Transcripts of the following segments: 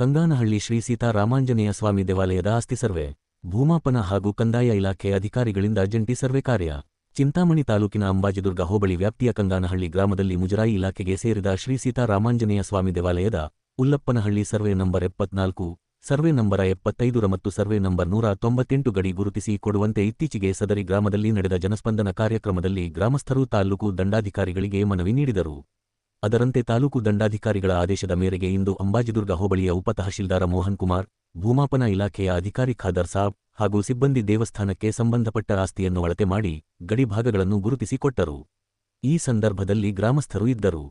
ಕಂಗಾನಹಳ್ಳಿ ಶ್ರೀ ಸೀತಾರಾಮಾಂಜನೇಯ ಸ್ವಾಮಿ ದೇವಾಲಯದ ಆಸ್ತಿ ಸರ್ವೆ, ಭೂಮಾಪನ ಹಾಗೂ ಕಂದಾಯ ಇಲಾಖೆ ಅಧಿಕಾರಿಗಳಿಂದ ಜಂಟಿ ಸರ್ವೆ ಕಾರ್ಯ. ಚಿಂತಾಮಣಿ ತಾಲೂಕಿನ ಅಂಬಾಜಿದುರ್ಗ ಹೋಬಳಿ ವ್ಯಾಪ್ತಿಯ ಕಂಗಾನಹಳ್ಳಿ ಗ್ರಾಮದಲ್ಲಿ ಮುಜರಾಯಿ ಇಲಾಖೆಗೆ ಸೇರಿದ ಶ್ರೀ ಸೀತಾರಾಮಾಂಜನೇಯ ಸ್ವಾಮಿ ದೇವಾಲಯದ ಉಲ್ಲಪ್ಪನಹಳ್ಳಿ ಸರ್ವೆ ನಂಬರ್ 74, ಸರ್ವೆ ನಂಬರ 75 ಮತ್ತು ಸರ್ವೆ ನಂಬರ್ 198 ಗಡಿ ಗುರುತಿಸಿ ಕೊಡುವಂತೆ ಇತ್ತೀಚೆಗೆ ಸದರಿ ಗ್ರಾಮದಲ್ಲಿ ನಡೆದ ಜನಸ್ಪಂದನ ಕಾರ್ಯಕ್ರಮದಲ್ಲಿ ಗ್ರಾಮಸ್ಥರು ತಾಲೂಕು ದಂಡಾಧಿಕಾರಿಗಳಿಗೆ ಮನವಿ ನೀಡಿದರು. ಅದರಂತೆ ತಾಲೂಕು ದಂಡಾಧಿಕಾರಿಗಳ ಆದೇಶದ ಮೇರೆಗೆ ಇಂದು ಅಂಬಾಜಿದುರ್ಗ ಹೋಬಳಿಯ ಉಪ ತಹಶೀಲ್ದಾರ ಮೋಹನ್ ಕುಮಾರ್, ಭೂಮಾಪನ ಇಲಾಖೆಯ ಅಧಿಕಾರಿ ಖಾದರ್ ಸಾಬ್ ಹಾಗೂ ಸಿಬ್ಬಂದಿ ದೇವಸ್ಥಾನಕ್ಕೆ ಸಂಬಂಧಪಟ್ಟ ಆಸ್ತಿಯನ್ನು ಅಳತೆ ಮಾಡಿ ಗಡಿ ಭಾಗಗಳನ್ನು ಗುರುತಿಸಿಕೊಟ್ಟರು. ಈ ಸಂದರ್ಭದಲ್ಲಿ ಗ್ರಾಮಸ್ಥರು ಇದ್ದರು.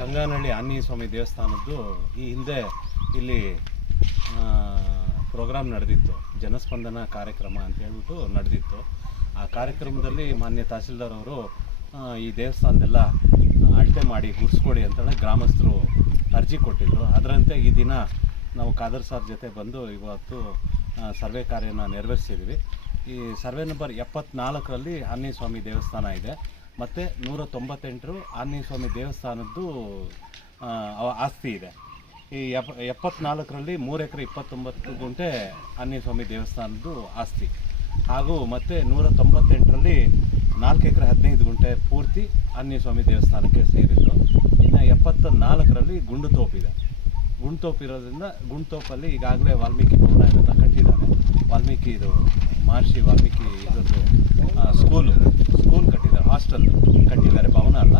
ಕಂಗಾನಹಳ್ಳಿ ಆಂಜನೇಯ ಸ್ವಾಮಿ ದೇವಸ್ಥಾನದ್ದು ಈ ಹಿಂದೆ ಇಲ್ಲಿ ಪ್ರೋಗ್ರಾಮ್ ನಡೆದಿತ್ತು, ಜನಸ್ಪಂದನ ಕಾರ್ಯಕ್ರಮ ಅಂತ ಹೇಳ್ಬಿಟ್ಟು ನಡೆದಿತ್ತು. ಆ ಕಾರ್ಯಕ್ರಮದಲ್ಲಿ ಮಾನ್ಯ ತಹಸೀಲ್ದಾರ್ ಅವರು ಈ ದೇವಸ್ಥಾನದೆಲ್ಲ ಅಳತೆ ಮಾಡಿ ಗುರ್ಸ್ಕೊಡಿ ಅಂತೇಳಿ ಗ್ರಾಮಸ್ಥರು ಅರ್ಜಿ ಕೊಟ್ಟಿದ್ದರು. ಅದರಂತೆ ಈ ದಿನ ನಾವು ಖಾದರ್ ಸಾರ್ ಜೊತೆ ಬಂದು ಇವತ್ತು ಸರ್ವೆ ಕಾರ್ಯನ ನೆರವೇರಿಸಿದ್ವಿ. ಈ ಸರ್ವೆ ನಂಬರ್ 74ರಲ್ಲಿ ಆಂಜನೇಯ ಸ್ವಾಮಿ ದೇವಸ್ಥಾನ ಇದೆ ಮತ್ತು 198 ಆಂಜನೇಯ ಸ್ವಾಮಿ ದೇವಸ್ಥಾನದ್ದು ಆಸ್ತಿ ಇದೆ. ಈ 74ರಲ್ಲಿ 3 ಎಕರೆ 29 ಗುಂಟೆ ಆಂಜನೇಯ ಸ್ವಾಮಿ ದೇವಸ್ಥಾನದ್ದು ಆಸ್ತಿ ಹಾಗೂ ಮತ್ತು 198ರಲ್ಲಿ 4 ಎಕರೆ 15 ಗುಂಟೆ ಪೂರ್ತಿ ಆಂಜನೇಯ ಸ್ವಾಮಿ ದೇವಸ್ಥಾನಕ್ಕೆ ಸೇರಿದ್ದು. ಇನ್ನು 74ರಲ್ಲಿ ಗುಂಡುತೋಪಿದೆ. ಗುಂಡುತೋಪಿರೋದ್ರಿಂದ ಗುಂಡುತೋಪಲ್ಲಿ ಈಗಾಗಲೇ ವಾಲ್ಮೀಕಿ ಭವನ ಇದನ್ನು ಕಟ್ಟಿದ್ದಾರೆ. ವಾಲ್ಮೀಕಿ ಇದು ಮಹರ್ಷಿ ವಾಲ್ಮೀಕಿ ಇದರದ್ದು ಸ್ಕೂಲ್ ಕಟ್ಟಿದ್ದಾರೆ, ಹಾಸ್ಟೆಲ್ ಕಟ್ಟಿದ್ದಾರೆ, ಭವನ ಅಲ್ಲ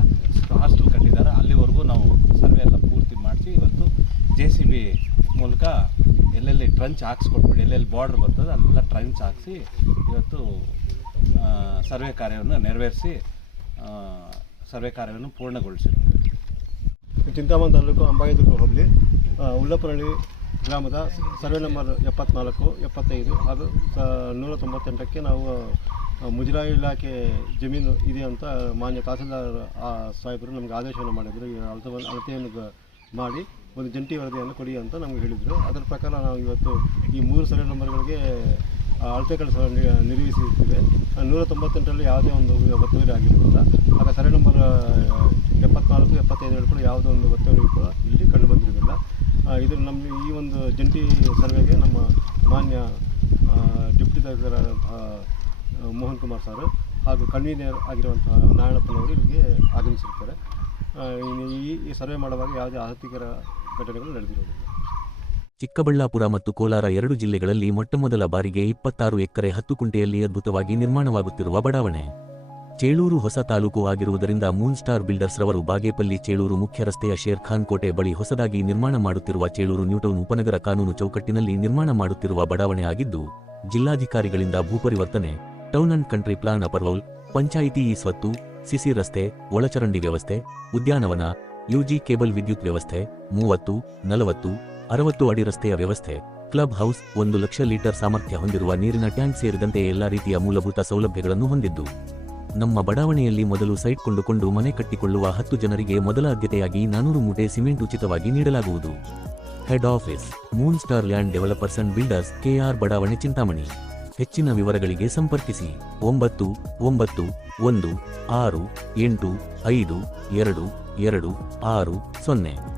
ಹಾಸ್ಟೆಲ್ ಕಟ್ಟಿದ್ದಾರೆ. ಅಲ್ಲಿವರೆಗೂ ನಾವು ಸರ್ವೆ ಎಲ್ಲ ಪೂರ್ತಿ ಮಾಡಿಸಿ ಇವತ್ತು JCB ಮೂಲಕ ಎಲ್ಲೆಲ್ಲಿ ಟ್ರಂಚ್ ಹಾಕ್ಸ್ಕೊಟ್ಬಿಟ್ಟು ಎಲ್ಲೆಲ್ಲಿ ಬಾರ್ಡ್ರ್ ಬರ್ತದೆ ಅಲ್ಲೆಲ್ಲ ಟ್ರಂಚ್ ಹಾಕಿಸಿ ಇವತ್ತು ಸರ್ವೆ ಕಾರ್ಯವನ್ನು ನೆರವೇರಿಸಿ ಸರ್ವೆ ಕಾರ್ಯವನ್ನು ಪೂರ್ಣಗೊಳಿಸಿದ್ದೇವೆ. ಚಿಂತಾಮಣಿ ತಾಲೂಕು ಅಂಬಾಜಿದುರ್ಗ ಹೋಬಳಿ ಉಲ್ಲಪ್ಪನಹಳ್ಳಿ ಗ್ರಾಮದ ಸರ್ವೆ ನಂಬರ್ 74, 75 ಹಾಗೂ 198ಕ್ಕೆ ನಾವು ಮುಜರಾಯಿ ಇಲಾಖೆ ಜಮೀನು ಇದೆ ಅಂತ ಮಾನ್ಯ ತಹಸೀಲ್ದಾರ್ ಸಾಹೇಬರು ನಮಗೆ ಆದೇಶವನ್ನು ಮಾಡಿದರು. ಈ ಅಳತೆಯನ್ನು ಮಾಡಿ ಒಂದು ಜಂಟಿ ವರದಿಯನ್ನು ಕೊಡಿ ಅಂತ ನಮಗೆ ಹೇಳಿದರು. ಅದರ ಪ್ರಕಾರ ನಾವು ಇವತ್ತು ಈ 3 ಸರ್ವೆ ನಂಬರ್ಗಳಿಗೆ ಅಳತೆ ಕೆಲಸ ನಿರ್ವಹಿಸಿದ್ದೇವೆ. 198ರಲ್ಲಿ ಯಾವುದೇ ಒಂದು ಒತ್ತುವರಿ ಆಗಿರಲಿಲ್ಲ. ಆಗ ಸರ್ವೆ ನಂಬರ್ 74, 75 ಕೂಡ ಯಾವುದೇ ಒಂದು ಒತ್ತುವರಿ ಕೂಡ ಇಲ್ಲಿ ಕಂಡು ಬಂದಿರಲಿಲ್ಲ. ಇದು ನಮ್ಮ ಈ ಒಂದು ಜಂಟಿ ಸರ್ವೆಗೆ ನಮ್ಮ ಮಾನ್ಯ ಡೆಪ್ಯೂಟಿ ತಹಸೀಲ್ದಾರ್ ಮೋಹನ್ ಕುಮಾರ್ ಸರ್ ಹಾಗೂ ಕನ್ವೀನರ್ ಆಗಿರುವಂತಹ ನಾರಾಯಣಪ್ಪನವರು ಇಲ್ಲಿಗೆ ಆಗಮಿಸಿರ್ತಾರೆ. ಈ ಸರ್ವೆ ಮಾಡುವಾಗ ಯಾವುದೇ ಆಸಕ್ತಿಕರ ಘಟನೆಗಳು ನಡೆದಿರುವುದಿಲ್ಲ. ಚಿಕ್ಕಬಳ್ಳಾಪುರ ಮತ್ತು ಕೋಲಾರ 2 ಜಿಲ್ಲೆಗಳಲ್ಲಿ ಮೊಟ್ಟಮೊದಲ ಬಾರಿಗೆ 26 ಎಕರೆ 10 ಕುಂಟೆಯಲ್ಲಿ ಅದ್ಭುತವಾಗಿ ನಿರ್ಮಾಣವಾಗುತ್ತಿರುವ ಬಡಾವಣೆ. ಚೇಳೂರು ಹೊಸ ತಾಲೂಕು ಆಗಿರುವುದರಿಂದ ಮೂನ್ ಸ್ಟಾರ್ ಬಿಲ್ಡರ್ಸ್ ರವರು ಬಾಗೇಪಲ್ಲಿ ಚೇಳೂರು ಮುಖ್ಯ ರಸ್ತೆಯ ಶೇರ್ ಖಾನ್ ಕೋಟೆ ಬಳಿ ಹೊಸದಾಗಿ ನಿರ್ಮಾಣ ಮಾಡುತ್ತಿರುವ ಚೇಳೂರು ನ್ಯೂಟೌನ್ ಉಪನಗರ ಕಾನೂನು ಚೌಕಟ್ಟಿನಲ್ಲಿ ನಿರ್ಮಾಣ ಮಾಡುತ್ತಿರುವ ಬಡಾವಣೆ ಆಗಿದ್ದು, ಜಿಲ್ಲಾಧಿಕಾರಿಗಳಿಂದ ಭೂಪರಿವರ್ತನೆ, town and country plan approval, panchayat ಸ್ವತ್ತು, ಸಿಸಿ ರಸ್ತೆ, ಒಳಚರಂಡಿ ವ್ಯವಸ್ಥೆ, ಉದ್ಯಾನವನ, UG ಕೇಬಲ್ ವಿದ್ಯುತ್ ವ್ಯವಸ್ಥೆ, 30, 40, 60 ಅಡಿ ರಸ್ತೆಯ ವ್ಯವಸ್ಥೆ, ಕ್ಲಬ್ ಹೌಸ್, 1 ಲಕ್ಷ ಲೀಟರ್ ಸಾಮರ್ಥ್ಯ ಹೊಂದಿರುವ ನೀರಿನ ಟ್ಯಾಂಕ್ ಸೇರಿದಂತೆ ಎಲ್ಲಾ ರೀತಿಯ ಮೂಲಭೂತ ಸೌಲಭ್ಯಗಳನ್ನು ಹೊಂದಿದ್ದು ನಮ್ಮ ಬಡಾವಣೆಯಲ್ಲಿ ಮೊದಲು ಸೈಟ್ ಕೊಂಡುಕೊಂಡು ಮನೆ ಕಟ್ಟಿಕೊಳ್ಳುವ 10 ಜನರಿಗೆ ಮೊದಲ ಆದ್ಯತೆಯಾಗಿ 400 ಮೂಟೆ ಸಿಮೆಂಟ್ ಉಚಿತವಾಗಿ ನೀಡಲಾಗುವುದು. Head office Moon star land developers and builders, KR ಬಡಾವಣೆ, ಚಿಂತಾಮಣಿ. ಹೆಚ್ಚಿನ ವಿವರಗಳಿಗೆ ಸಂಪರ್ಕಿಸಿ 9916852260.